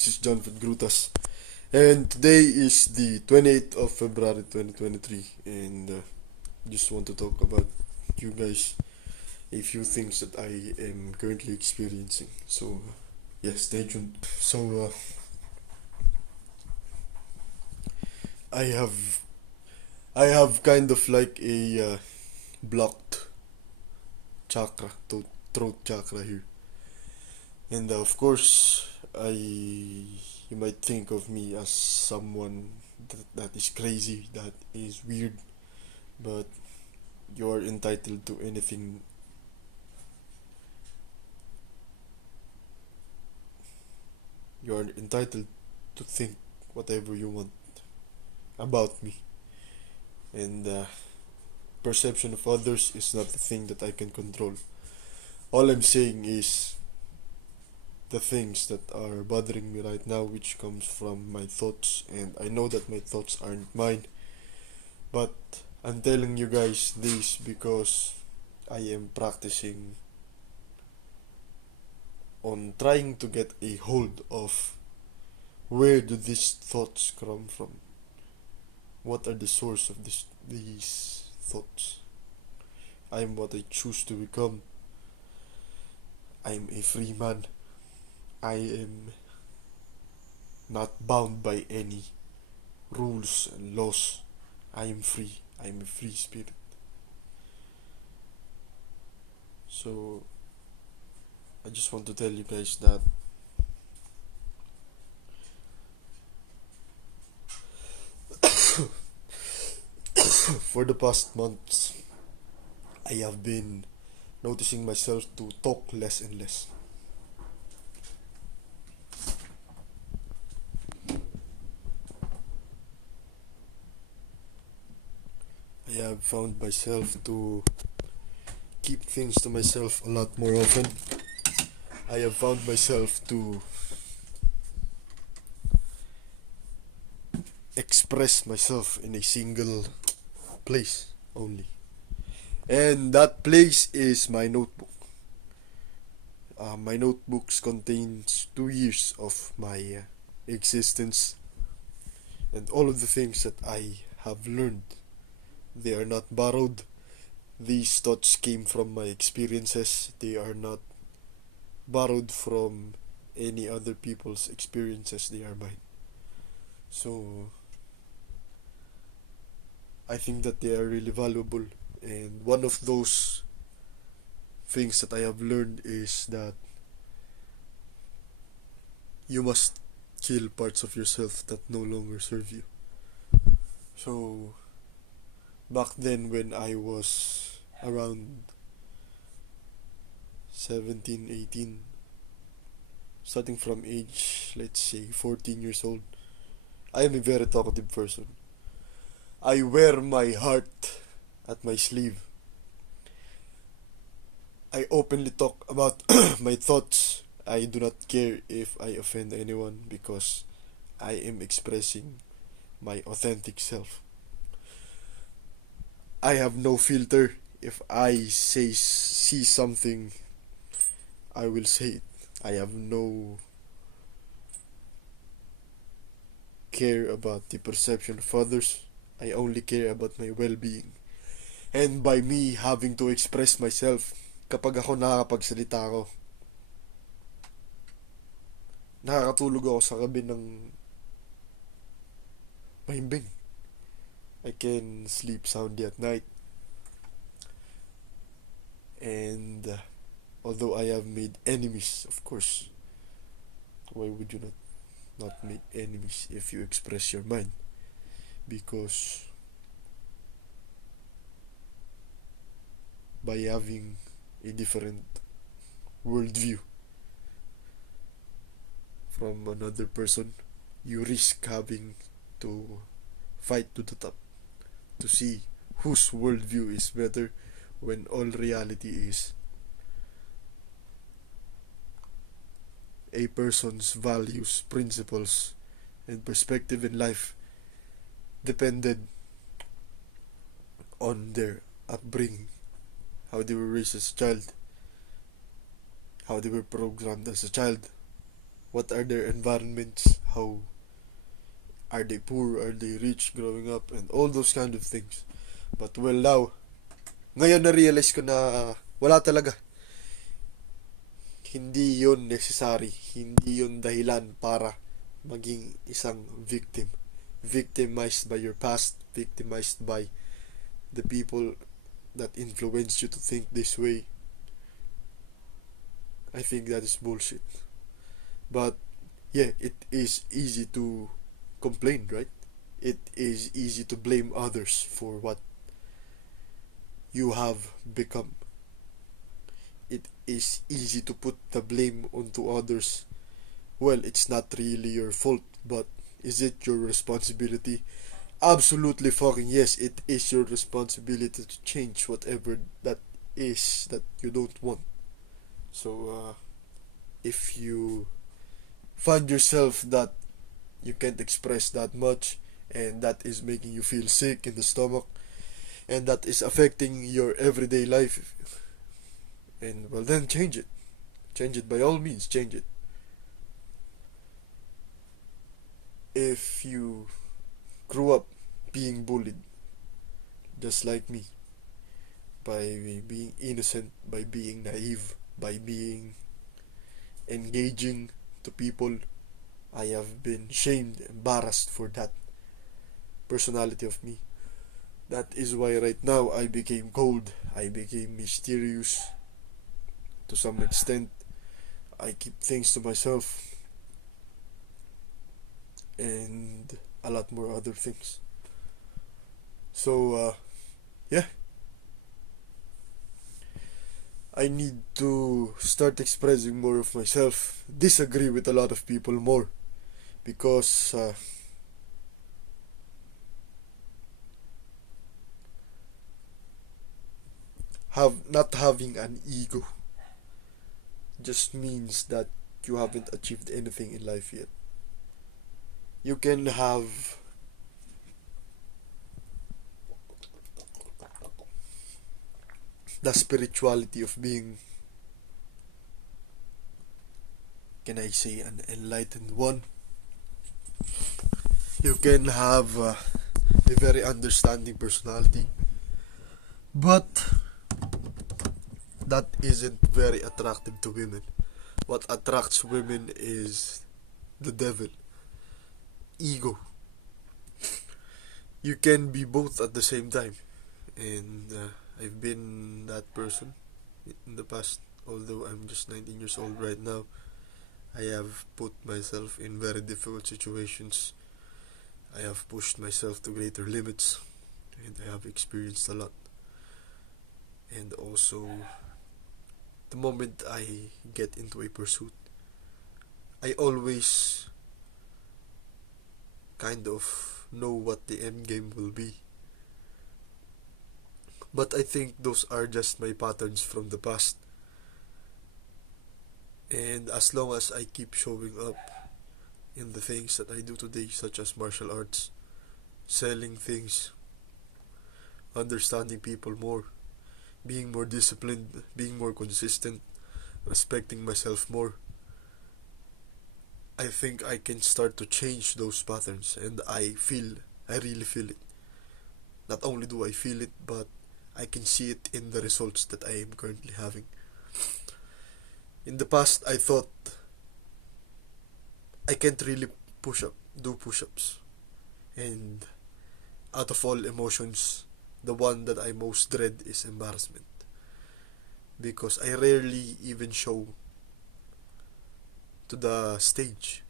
This is John Grutas, and today is the 28th of February 2023, and just want to talk about you guys a few things that I am currently experiencing. So, yeah, stay tuned. So, I have I have kind of like a blocked chakra, throat chakra here, and of course, you might think of me as someone that is crazy, that is weird, but you are entitled to anything. You are entitled to think whatever you want about me, and perception of others is not the thing that I can control. All I'm saying is the things that are bothering me right now, which comes from my thoughts, and I know that my thoughts aren't mine, but I'm telling you guys this because I am practicing on trying to get a hold of where do these thoughts come from? What are the source of these thoughts? I am what I choose to become. I am a free man. I am not bound by any rules and laws. I am free. I am a free spirit. So I just want to tell you guys that for the past months I have been noticing myself to talk less and less. I have found myself to keep things to myself a lot more often. I have found myself to express myself in a single place only. And that place is my notebook. My notebooks contains 2 years of my existence and all of the things that I have learned. They are not borrowed. These thoughts came from my experiences. They are not borrowed from any other people's experiences. They are mine. So I think that they are really valuable. And one of those things that I have learned is that you must kill parts of yourself that no longer serve you. So back then when I was around 17, 18, starting from age, let's say 14 years old, I am a very talkative person. I wear my heart at my sleeve. I openly talk about my thoughts. I do not care if I offend anyone because I am expressing my authentic self. I have no filter. If I see something, I will say it. I have no care about the perception of others. I only care about my well-being. And by me having to express myself, kapag ako nakakapagsalita ako, nakakatulog ako sa gabi ng mahimbing. I can sleep soundly at night. And although I have made enemies, of course, why would you not make enemies if you express your mind? Because by having a different worldview from another person, you risk having to fight to the top to see whose worldview is better when all reality is a person's values, principles, and perspective in life depended on their upbringing, how they were raised as a child, how they were programmed as a child, What are their environments? How are they poor? Are they rich growing up? And all those kind of things. But well now, ngayon na-realize ko na wala talaga. Hindi yon necessary. Hindi yon dahilan para maging isang victim. Victimized by your past. Victimized by the people that influenced you to think this way. I think that is bullshit. But yeah, it is easy to complain, right? It is easy to blame others for what you have become. It is easy to put the blame onto others. Well, it's not really your fault, but is it your responsibility? Absolutely fucking yes, it is your responsibility to change whatever that is that you don't want. So, if you find yourself that you can't express that much and that is making you feel sick in the stomach and that is affecting your everyday life, and well, then change it. Change it by all means, change it. If you grew up being bullied, just like me, by being innocent, by being naive, by being engaging to people, I have been shamed, embarrassed for that personality of me. That is why right now I became cold, I became mysterious to some extent. I keep things to myself and a lot more other things. So, yeah, I need to start expressing more of myself, disagree with a lot of people more, because not having an ego just means that you haven't achieved anything in life yet. You can have the spirituality of being, can I say, an enlightened one. You can have a very understanding personality, but that isn't very attractive to women. What attracts women is the devil, ego. You can be both at the same time, and I've been that person in the past. Although I'm just 19 years old right now, I have put myself in very difficult situations. I have pushed myself to greater limits, and I have experienced a lot. And also, the moment I get into a pursuit, I always kind of know what the end game will be. But I think those are just my patterns from the past. And as long as I keep showing up in the things that I do today, such as martial arts, selling things, understanding people more, being more disciplined, being more consistent, respecting myself more, I think I can start to change those patterns, and I really feel it. Not only do I feel it, but I can see it in the results that I am currently having. In the past, I thought I can't really do push-ups. And out of all emotions, the one that I most dread is embarrassment. Because I rarely even show to the stage.